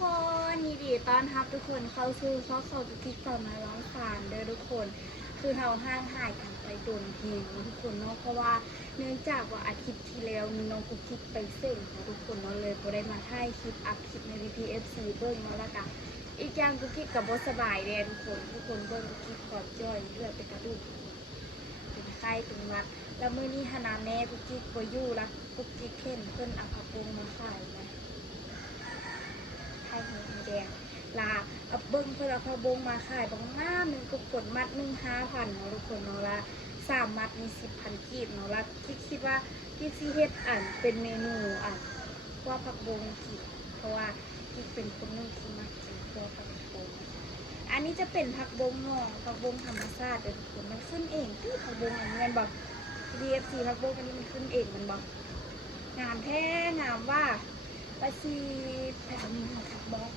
คนยินดีต้อนรับทุกคนเข้าสู่ช่องเขาทุกคลิปต่อมาร้องฟานเด้อทุกคนคือเราห่างหายกันไปโดนเฮงทุกคนเนาะเพราะว่าเนื่องจากว่าอาทิตย์ที่แล้วมีน้องกุ๊กกิ๊กไปเส่งค่ะทุกคนเนาะเลยก็ได้มาถ่ายคลิปอัพคลิปใน VPFC เบิ้งเนาะแล้วกันอีกอย่างกุ๊กกิ๊กกับบสบายเลยทุกคนเบิ้งกุ๊กกิ๊กขอดจ้อยเลือดเป็นกระดูกเป็นไข้เป็นหวัดแล้วมื้อนี้ฮานาแม่กุ๊กกิ๊กบ่อยู่ละกุ๊กกิ๊กเห็นเพิ่นเอาผักบุ้งมาขายนะไข่หมูแดงลากับเบิ้งเพื่อเอาผักบุ้งมาขายบางหน้าหนึ่งกุ๊กกดมัด1,500เนาะทุกคนเนาะละ3 มัดมี10,000กีบเนาะละคิดว่ากิ๊กสิเฮ็ดเป็นเมนูว่าผักบุ้งกินเพราะว่ากิ๊กเป็นคนนึงที่มักกินตัวผักบุ้งอันนี้จะเป็นผักบุ้งเนาะผักบุ้งธรรมชาติเลยทุกคนมันขึ้นเองที่ผักบุ้งอันนี้มันบอก DFC ผักบุ้งอันนี้มันขึ้นเองมันบอกงามแท้งามว่าปาซีแถวนี้ของผักบุ้ง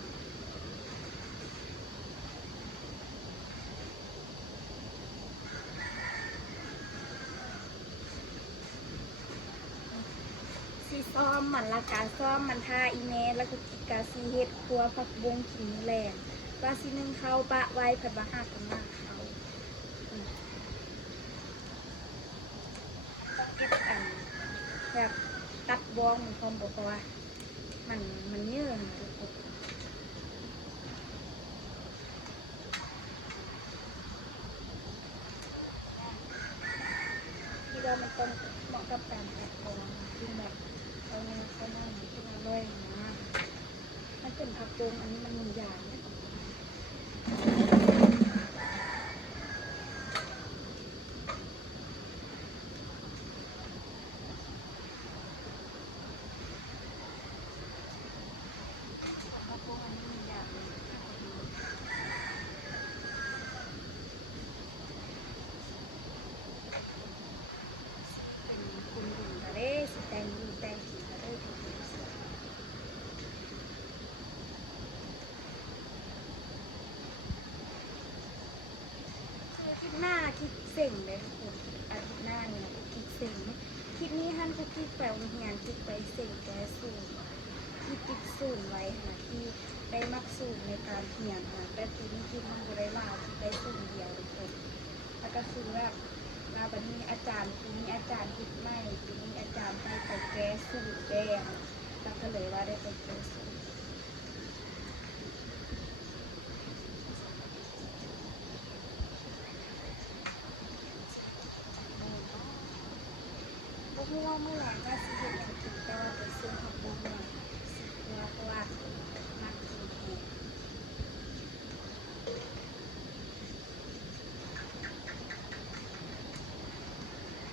ซีซ้อมมันละกาซ้อมมันทาอีเมลแล้วก็กิกาซีเฮ็ดครัวผักบุ้งขิงแรงปลาซีนึงเข้าปะไว้ผัดบะหักกันมากเขาเก็บแบบตัดบ้องมันพร้อมบอกว่ามันเยื่อทุกคนที่ว่ามันต้องเหมาะกับการตัดบ้องที่แบบเอาเนื้อเข้ามาที่อร่อยนะมันเป็นผักบุ้งอันนี้มันมีอย่างเนี่ยผักบุ้งอันนี้มีอย่างเลยเป็นคุณดินทะเลสีแดงดินแดงสีทะเลสีเขียวคิดหน้าคิดเสิ่งเลยทุกคนอาทิตย์หน้าเนี่ยกูคิดเสิ่งคลิปนี้ท่านกูคิดไปโรงเรียนคิดไปเสิ่งแกสูงที่ติดสูงไว้ค่ะที่ได้มักสูงในการเรียนค่ะแต่ปีนี้คิดมันก็ได้ว่าคิดได้สูงเดียวทุกคนแล้วก็คือแบบมาบันนี้อาจารย์ปีนี้อาจารย์คิดไม่ปีนี้อาจารย์ไปแก้สูงแดงแล้วก็เลยว่าได้ไปแก้สูงพวกเราเมื่อไหร่ก็สิเห็นอย่างถึงแต่ว่าไปซื้อของบุ้งมาสิเพราะว่ามักกินเอง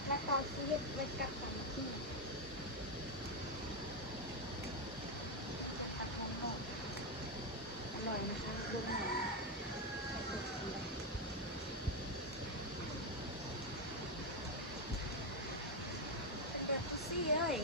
และตอนที่เห็ดไว้กับสามีที่ตัดหอมๆอร่อยนะคะบุ้งหอมให้สุดเลยแบบซี่เอ้ย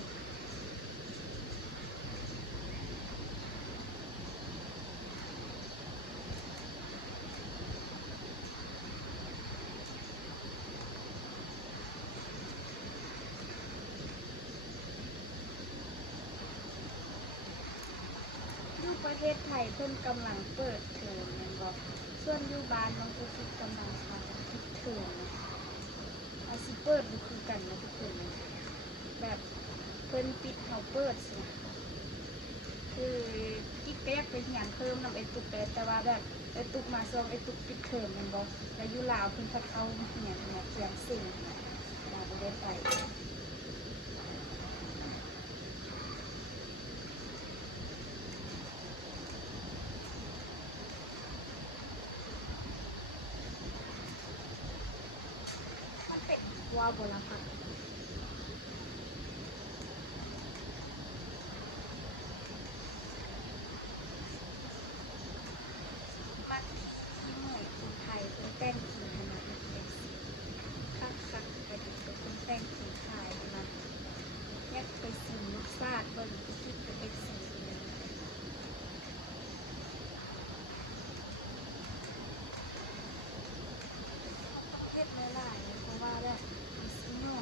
อยู่ประเทศไทยเพิ่มกำลังเปิดเทอมนั่นบอกส่วนอยู่บ้านน้องกุ๊กกำลังสอนปิดเทอมอาซิเปิดดูคือกันนะทุกคนแบบเพิ่นปิดเขาเปิดสิคือกิ๊กก็อยากไปเรียนเพิ่มนำไอ้ตุกแต่ว่าแบบไอ้ตุกมาส่งไอ้ตุกปิดเทอมนั่นบอกแล้วอยู่ลาวเพิ่นพัดเข้าเรียนเนี่ยเรียนสิ่งเราไม่ได้ไปมันเป็นว่าโบราณค่ะมันที่เหนื่อยคนไทยเป็นแต่งกินขนาดนี้คักไปดูเป็นคนแต่งกินขายนะอยากไปซิมรสชาติเบิ่งไปคิดไปซิมเฮ็ดหลายๆเพราะว่าแบบซิโน่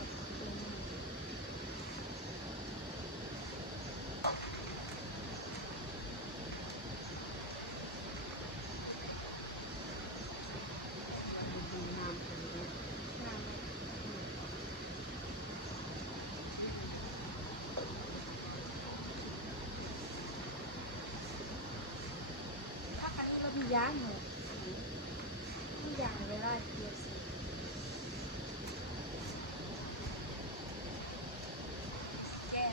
ย่างเหรอไม่ย่างเวลาเกี๊ยวสิแย่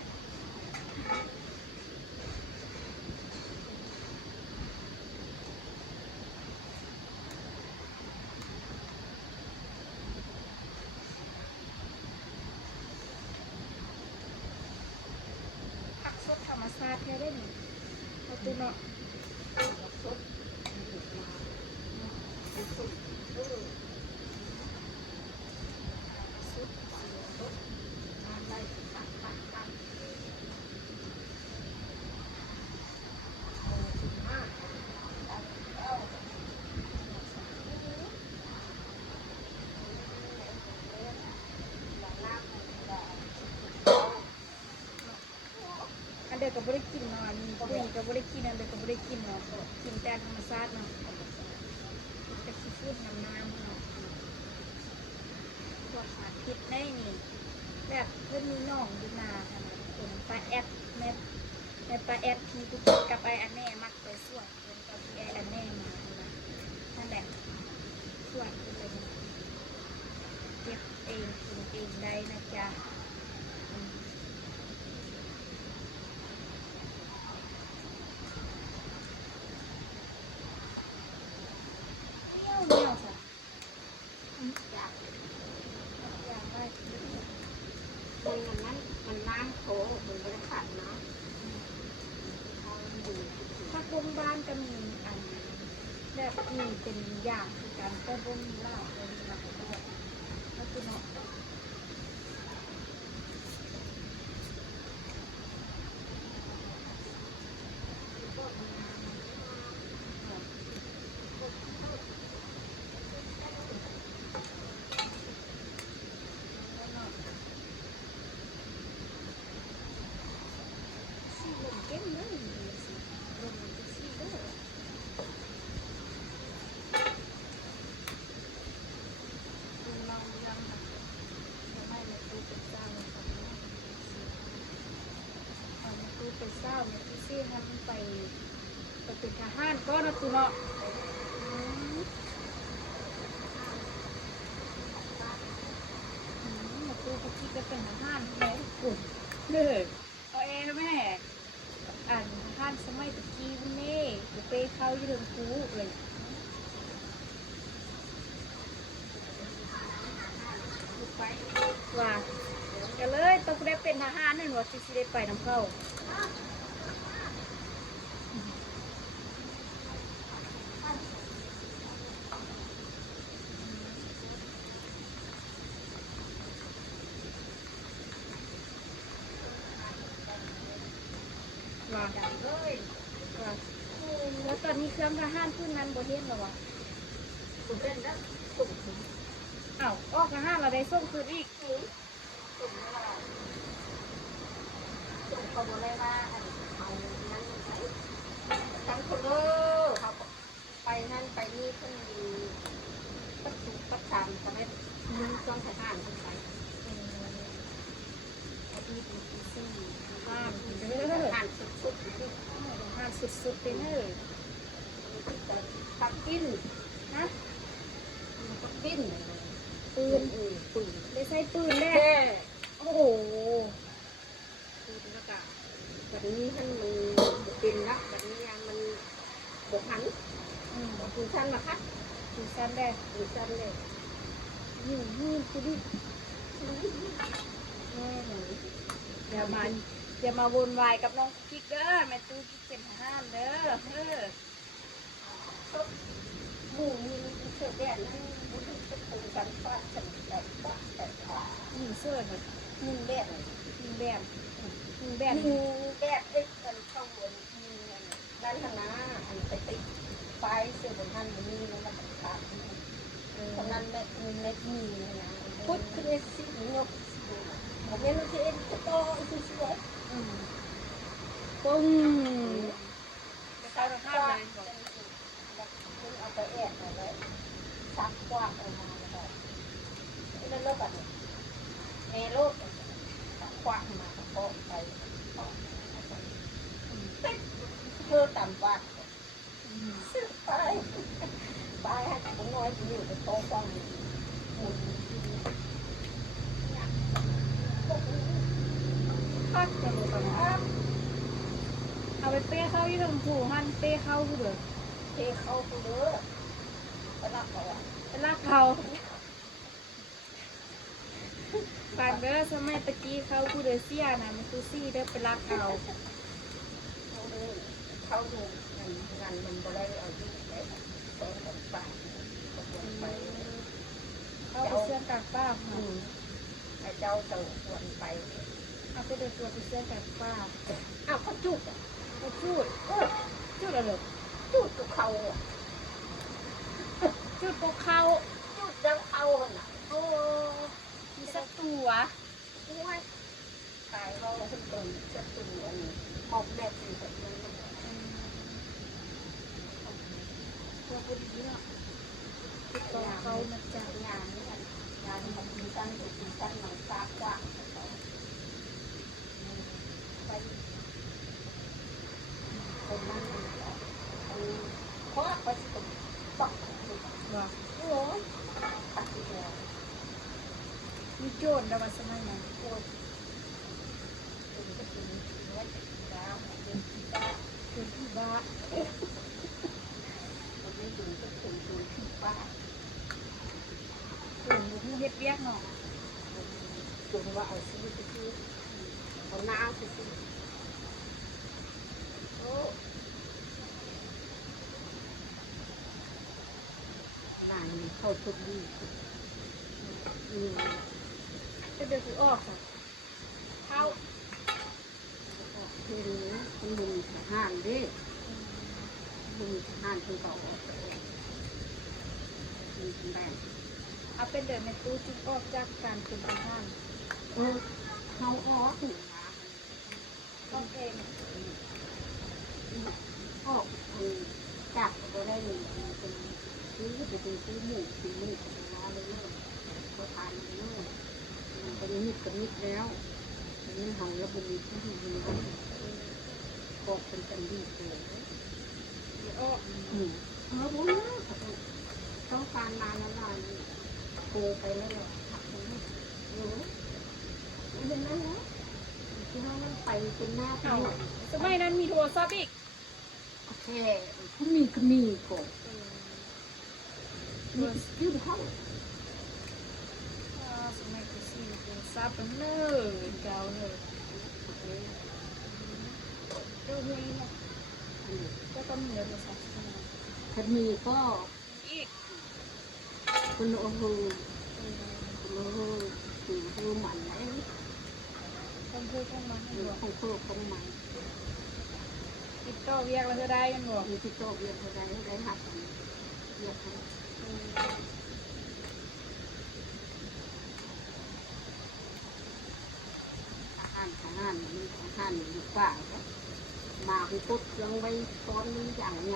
ผักสดธรรมชาติแท้ได้หนิเอาตัวเนาะอันเดียวก็ไม่ได้กินเนาะอันนี้ก็ไม่ได้กินอันเดียวก็ไม่ได้กินเนาะกินแต่ธรรมชาติเนาะแต่ขี้ฝุ่นน้ำเนาะพวกสารพิษได้นี่แบบเพื่อนมีน้องอยู่นาเป็นปลาแอดแม่ปลาแอดที่ตุกกับไออันแน่มักไปส่วนเป็นกับไออันแน่มานั่นแหละส่วนเลยเก็บเองกินเองได้นะจ๊ะเนี้ยวจ้ะอยากได้มันล้างโถมันไม่ได้ขัดเนาะ ถ้าบนบ้านก็มีอันแบบมีเป็นอย่างคือการแต่บนมีเหล้าบนมีหลักด้วยแล้วคือเนาะสีลมเก่งเลยสิลมมันจะสีเด้อดูเรายังแบบไม่ในตู้เป็นเจ้าในตอนนี้เอาในตู้เป็นเจ้าในที่ซี่ทำไปเป็นทหารก็นะตัวเนาะมาตู้ไปคิดก็เป็นทหารแม่กุ่มเด้อเอาเองนะแม่อ่านทหารสมัยตะกี้นี่กูไปเข้ายื่นคูเลยว่าก็เลยต้องได้เป็นทหารนั่นว่าสิได้ไปน้ำเข้าว่าดังเลยว่าแล้วตอนนี้เครื่องทหารขึ้นนั้นบ่เห็นหรอวะ คุณเป็นแล้วตุ่มตุ่ม อ้าวออกทหารเราได้ส่งคืนอีก ตุ่มตุ่มเขาบอกเลยว่าเอานั่นไปทั้งคนเขาไปนั่นไปนี่เพิ่งมีปัจจุบันสามทำให้มึงต้องทหารขึ้นไปอันนี้เป็นที่สี่ บ้าน ท เด้อ หารสุดๆที่ ทหารสุดๆไปเลย ปักกิ้น ฮะ ปักกิ้น ปืน ปืน ได้ใช้ปืนแน่ แค่ โอ้โห ปืนแล้วก็แบบนี้ท่านมันเป็นละแบบนี้มันบกหัน ปืนสั้นมาคัด ปืนสั้นแน่ ปืนสั้นเลย นี่คือดิอย่ามาวนวายกับน้องกิ๊กเด้อแม่ตู้กิ๊กเป็นทหารเด้อหมูมีเสือแดงนั่นบุตรเป็นปืนสั้นฟาดฉันแบบฟาดแบบ ยิงเสื้อหน่อย ยิงแดง ยิงแบมยิงแบม ยิงแดงเอ้ยมันเข้าวนยิงด้านข้างหน้าอันไปติดไฟเสือบนท่านมีแล้วมันขาดตอนนั้นเม็ดมีเม็ดมีนะพุทธคือสิยกผมยังไม่เห็นจะโตสวย ปุ้ง เข้าทางเลยคุณเอาไปแอบอะไรซักกว้างออกมาแล้วก็เล่นโลกแบบในโลกซักกว้างมาโปะไปเธอต่ำวัด ไปไปให้ผมน้อยที่อยู่ในโต๊ะฟังหมุน ปักจะรู้กันเอาไปเป้เข้าที่ถึงผูหันเป้เข้าผู้เดือด เทเข้าไปเลยไปรับเขาอ่ะ เป็นลากเขาปานเด้อสมัยตะกี้เข้าผู้เดือเสียนะมันคือซี่เด้อเป็นลากเขา เขาเลยเขาดูงานมันก็ได้เอาอยู่ได้แสงกันป่าก็ควรไป เข้าไปเสื้อกากป้าค่ะ ไอ้เจ้าเต่าควรไป เอาไปเดินตัวไปเสื้อกากป้า อ้าวเขาจุดอ่ะ เขาจุดจุดอะไร จุดกับเขาอ่ะ จุดพวกเขา จุดดังเขาน่ะ โอ้มีสักตัว โอ้ยตายเราเป็นคนจะตัวนี่หอบแม่ตีแบบนั้น ตัวพอดีเนาะจุดตัวเขานะจ๊ะ งานนี่กันงานของคุณตั้งอยู่คุณตั้งหนังซากกว้างไปคนนั้นเพราะไปสุดปัก ว่า โอ้ยตัดตัว มีโจรดาวสมัยนั้น โอ้ยเป็นก็เป็นเนื้อดาวเป็นที่ดาว โจรที่บ้า คนไม่ดูก็เป็นตัวที่ป้า โจรอยู่ที่เฮ็ดเวียกเนาะ จนว่าเอาซื้อไปซื้อเอาน้ำไปซื้อโอ้นายเข้าชุดดีอืม ก็เดินคือออกค่ะเข้า คือมันมีทหารดิมีทหารคือเขามีแบ่ง เอาเป็นเดินในตู้จุดออกจากการเป็นทหาร เขาออกถึงนะ ต้องเอง ออกจับก็ได้เลยเป็นซื้อไปเป็นซื้อหมูซื้อหมูของเราเลยเนาะก็ทานเลยเนาะมันเป็นนิดกับนิดแล้วมันหอมแล้วเป็นนิดที่ดีนะก็เป็นกันดีเลย ออก บุญต้องการนานแล้วนานโกไปแล้วเนี่ยขับไปไม่เป็นนั้นแล้วที่ว่ามันไปเป็นหน้าไปหมด สมัยนั้นมีโทรศัพท์อีก โอเคก็มีก่อนมียืดห้อง สมัยที่สี่โทรศัพท์มันเลยเก่าเลยเจ้าเฮยเนาะก็ต้องมีโทรศัพท์ ถ้ามีก็ อีก คุณโอ้โหคุณโอ้โหคือหมันไหน ต้องพูดต้องมาให้บอก ของเพื่อของมัน ติดต่อเวียกแล้วจะได้กันบอก มีที่โตเรียนเท่าไรได้หักเรียกเขาทหารมันทหารดีกว่ามาไปปุ๊บยังไว้ตอนนี้อย่างไง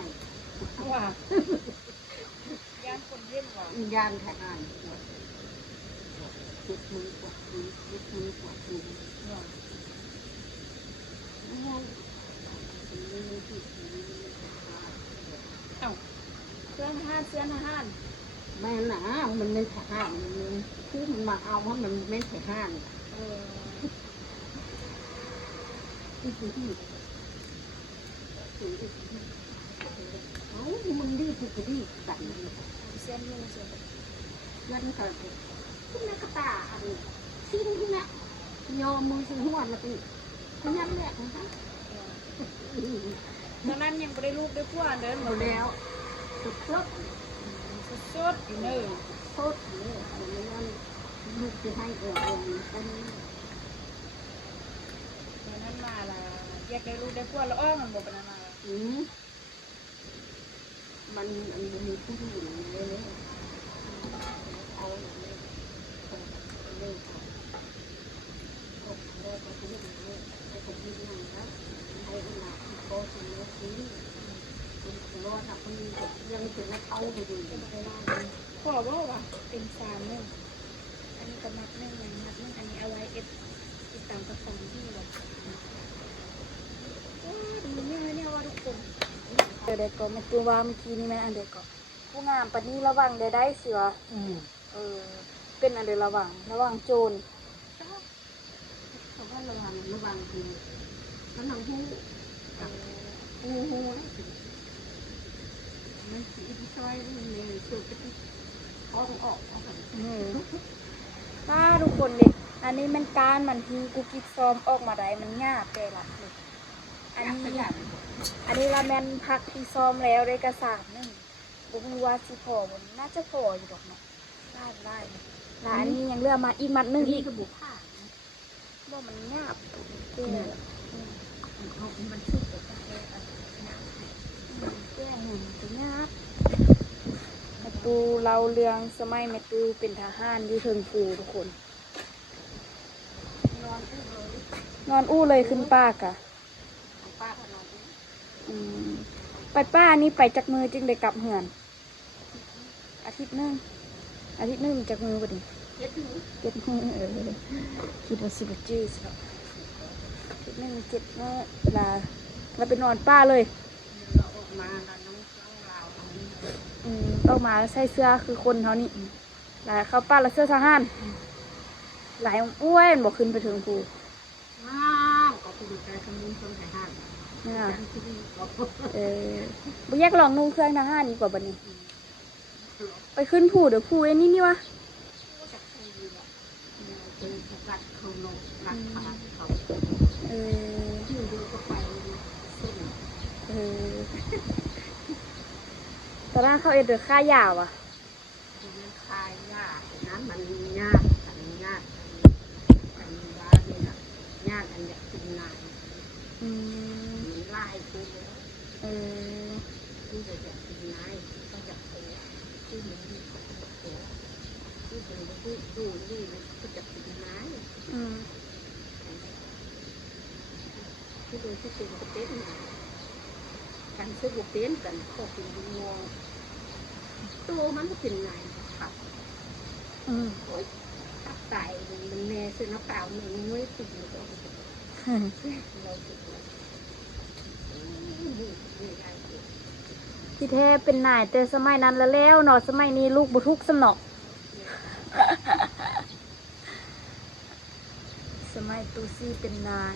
ว่าย่านคนเล่นว่า ยานทหารจุดมือกว่าจุดมือกว่าจุด เอ้าเสื้อทหารเสื้อทหาร แม่หนามันไม่ทหารมันคือมันมาเอาว่ามันไม่ทหาร เออ ที่เอามึงดีที่จะดีกัน เสื้อนุ่งเสื้อ ยันก็ขึ้นนักตาอันชิ้นขึ้นนะยอมมือถึงหัวแล้วตียันแหลกนะคะ ตอนนั้นยังไม่ได้ลูกได้ผัวเดิน เอาแล้วสุดสุด สดๆอยู่เนอะ โทษเลยเดี๋ยวนั้นลูกจะให้กัน ตอนนั้นมาละอยากได้ลูกได้ผัวแล้วอ้อมันบอกกันมา มันมีผู้หญิงเลยเอาเลยเลยได้ก็ผู้หญิงเลยได้ผู้หญิงนั่งแล้วให้ขนาดที่โตถึงแล้วนี้รอถ้าคนยังถึงแล้วเขาไปดู ขอว่าว่าเป็นสามหนึ่งอันนี้ก็มัดหนึ่งมัดหนึ่งอันนี้เอาไว้ติดตามกระป๋องที่แบบว้าดูเนี่ยว่าทุกคน ดี๋ยวได้ก็มันตัวว่าเมื่อกี้นี่มันอันเดียวก็ผู้งามปานนี้ระวังได้สิวะเออเป็นอันเดียวระวังโจร เขาว่าระวังคือเขานำหูหูมันสีที่ซอยมันเลยสุดก็ออกป้าทุกคนเลยอันนี้มันการมันทีกูกิ๊กซ้อมออกมาได้มันยากแต่ละเลยอันนี้ละแมนพักที่ซ้อมแล้วได้กระสานนึงบุ้งว่าสิพอบนน่าจะพออยู่ดอกเนาะได้แล้วอันนี้ยังเลือกมาอีกมัดนึงอีก กระบุผ้า บ่มันยากเด้อ มันชุบกับแก แก้หนึ่งจะยากแม่ตูเราเรื่องสมัยแม่ตูเป็นทหารอยู่เทิงภูทุกคนนอนอู้เลยขึ้นป้ากะ ป้าก็นอน ไปป้านี่ไปจากมือจึงได้กลับเหือนอาทิตย์หนึงจากมือบ่ดิเจ็ดมือคิดว่าสิบจื้อสิเนาะอาทิตย์หนึง7 มื้อเวลาเราไปนอนป้าเลย เราออกมาแล้วน้องเรา ต้องมาใส่เสื้อคือคนเขานี่หลายเขาป้าแล้วเสื้อทหารหลายอ้วนบอกขึ้นไปถึงภู ว้าวก็คือใจคำนี้คนไทยห้าง เนี่ย ที่นี่ก็ บ่อยากลองนุ่งเครื่องทหารดีกว่าบัดนี้ ไปขึ้นภูเดี๋ยวภูไอ้นี่วะ จะคือแบบเป็นกัดเขาโนกัดขาเขา ที่ดูก็ไปส่ง ตอนนั้นเขาเอ็ดเดือค่ายาวอ่ะ มันคลายยากนะมันยากกันยากกันยากเลยนะยากอันอยากกินนายมันไล่กูแล้วที่จะอยากกินนายก็อยากไปที่มันดีตัวที่มันดูดีก็จะกินนายที่ดูที่เป็นก็เป็นการซื้อบุเป็นกันก็เป็นงงตัวมันก็เป็นไงครับโอ๊ยตับไตมันแน่ซื้อน้ำเปล่ามันไม่ติดเลยเราติดเลย ที่แท้เป็นนายแต่สมัยนั้นแล้วเนาะสมัยนี้ลูกบุทุกสนอสมัยตูซี่เป็นนาย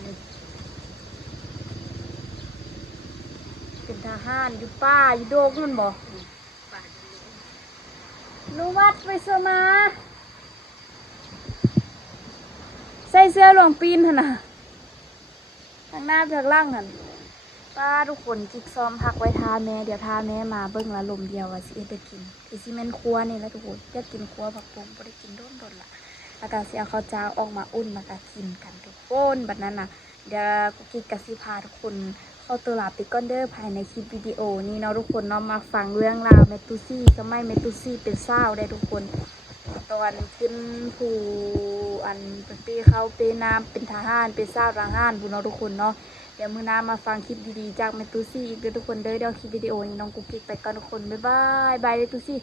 เป็นทหารอยู่ป้าอยู่โดกนั่นบอกนุวัดไปเสื้อมาใส่เสื้อหลวงปีนหั่นน่ะทางหน้าทางล่างหั่นป้าทุกคนจิกซ้อมพักไว้ทาแม่เดี๋ยวทาแม่มาเบิ้งละลมเดียวว่าสิเอ็ดได้กินอีซิเมนครัวนี่แล้วทุกคนอยากกินครัวผักปุ้งบ่ได้กินโดนละแล้วก็สิเอาข้าวเจ้าออกมาอุ่นแล้วก็กินกันทุกคนแบบนั้นน่ะเดี๋ยวกุ๊กกิ๊กกับสิพาทุกคนเข้าตัวลาไปก้อนเด้อภายในคลิปวิดีโอนี้เนาะทุกคนเนาะมาฟังเรื่องราวแมตูซี่สมัยแมตูซี่เป็นสาวได้ทุกคนตอนขึ้นผู้อันเป็นเขาเป็นนามเป็นทหารเป็นสาวทหารบุญเนาะทุกคนเนาะเดี๋ยวมื้อหน้ามาฟังคลิปดีๆจากแมตูซี่อีกเด้อทุกคนเด้อเดี๋ยวคลิปวิดีโอนี้น้องกุ๊กกิ๊กไปก่อนทุกคนบ๊ายบายบายแมตูซี่